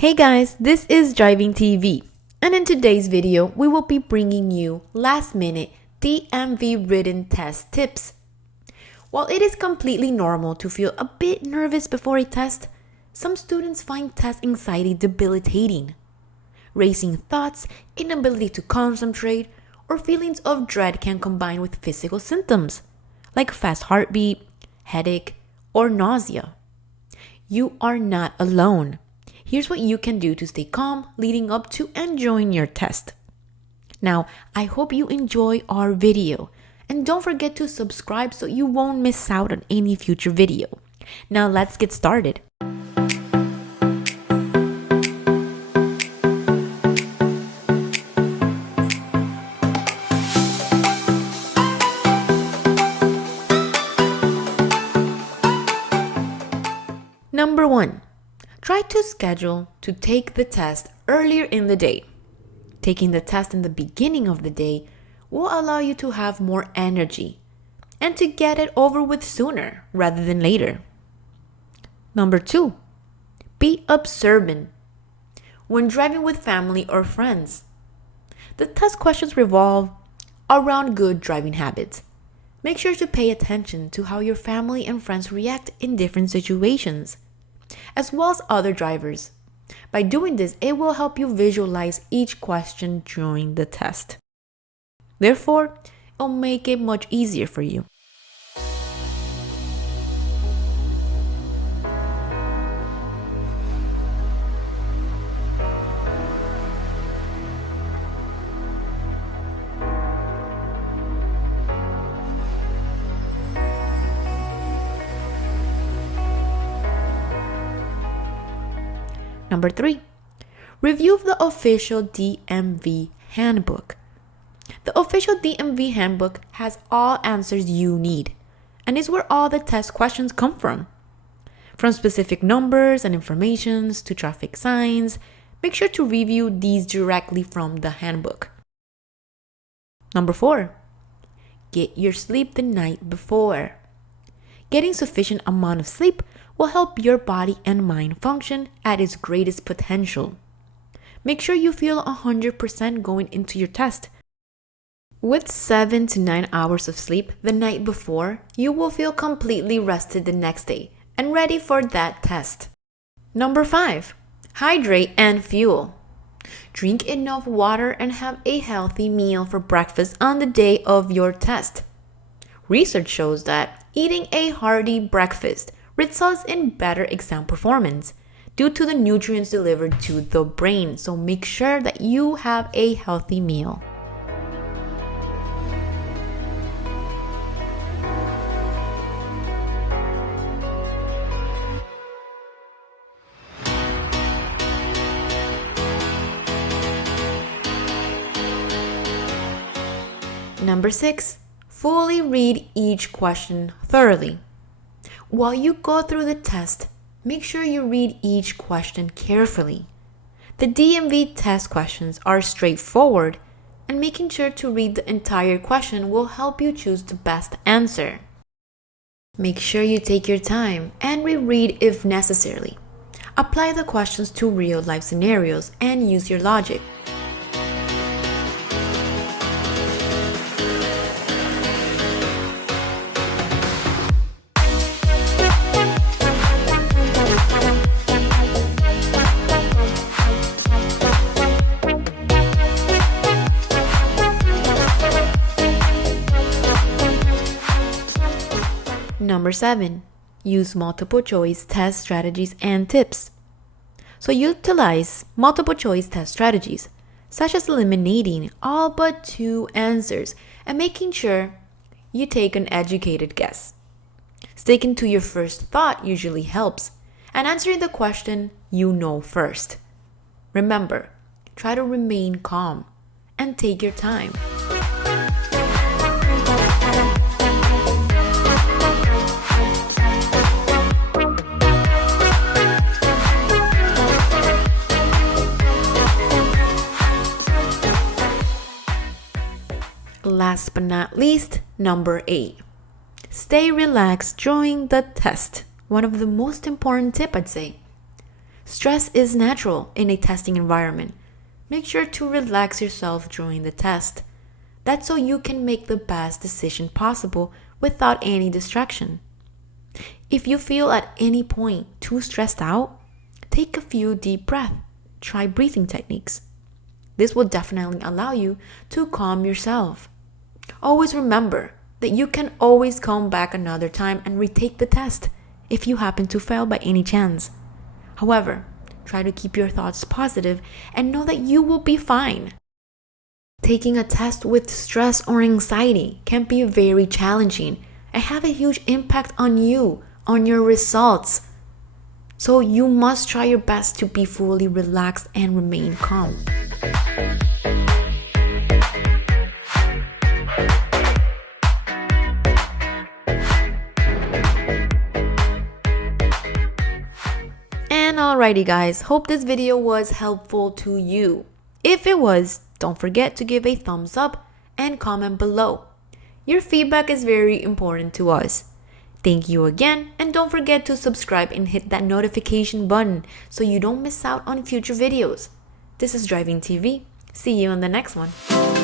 Hey guys, this is Driving TV, and in today's video, we will be bringing you last-minute DMV written test tips. While it is completely normal to feel a bit nervous before a test, some students find test anxiety debilitating. Racing thoughts, inability to concentrate, or feelings of dread can combine with physical symptoms, like fast heartbeat, headache, or nausea. You are not alone. Here's what you can do to stay calm leading up to and during your test. Now, I hope you enjoy our video, and don't forget to subscribe so you won't miss out on any future video. Now let's get started. Number 1. Try to schedule to take the test earlier in the day. Taking the test in the beginning of the day will allow you to have more energy and to get it over with sooner rather than later. Number 2. Be observant. When driving with family or friends, the test questions revolve around good driving habits. Make sure to pay attention to how your family and friends react in different situations, as well as other drivers. By doing this, it will help you visualize each question during the test. Therefore, it'll make it much easier for you. Number 3. Review the official DMV Handbook. The official DMV Handbook has all answers you need, and is where all the test questions come from. From specific numbers and informations to traffic signs, make sure to review these directly from the handbook. Number 4. Get your sleep the night before. Getting sufficient amount of sleep will help your body and mind function at its greatest potential. Make sure you feel 100% going into your test. With 7 to 9 hours of sleep the night before, you will feel completely rested the next day and ready for that test. Number 5. Hydrate and fuel. Drink enough water and have a healthy meal for breakfast on the day of your test. Research shows that eating a hearty breakfast results in better exam performance due to the nutrients delivered to the brain, so make sure that you have a healthy meal. Number 6. Fully read each question thoroughly. While you go through the test, make sure you read each question carefully. The DMV test questions are straightforward, and making sure to read the entire question will help you choose the best answer. Make sure you take your time and reread if necessary. Apply the questions to real-life scenarios and use your logic. Number 7. Use multiple choice test strategies and tips. So utilize multiple choice test strategies, such as eliminating all but 2 answers and making sure you take an educated guess. Sticking to your first thought usually helps, and answering the question you know first. Remember, try to remain calm and take your time. Last but not least, number 8. Stay relaxed during the test. One of the most important tips, I'd say. Stress is natural in a testing environment. Make sure to relax yourself during the test. That's so you can make the best decision possible without any distraction. If you feel at any point too stressed out, take a few deep breaths. Try breathing techniques. This will definitely allow you to calm yourself. Always remember that you can always come back another time and retake the test if you happen to fail by any chance. However, try to keep your thoughts positive and know that you will be fine. Taking a test with stress or anxiety can be very challenging and have a huge impact on you, on your results. So you must try your best to be fully relaxed and remain calm. And alrighty guys, hope this video was helpful to you. If it was, don't forget to give a thumbs up and comment below. Your feedback is very important to us. Thank you again, and don't forget to subscribe and hit that notification button so you don't miss out on future videos. This is Driving TV. See you on the next one.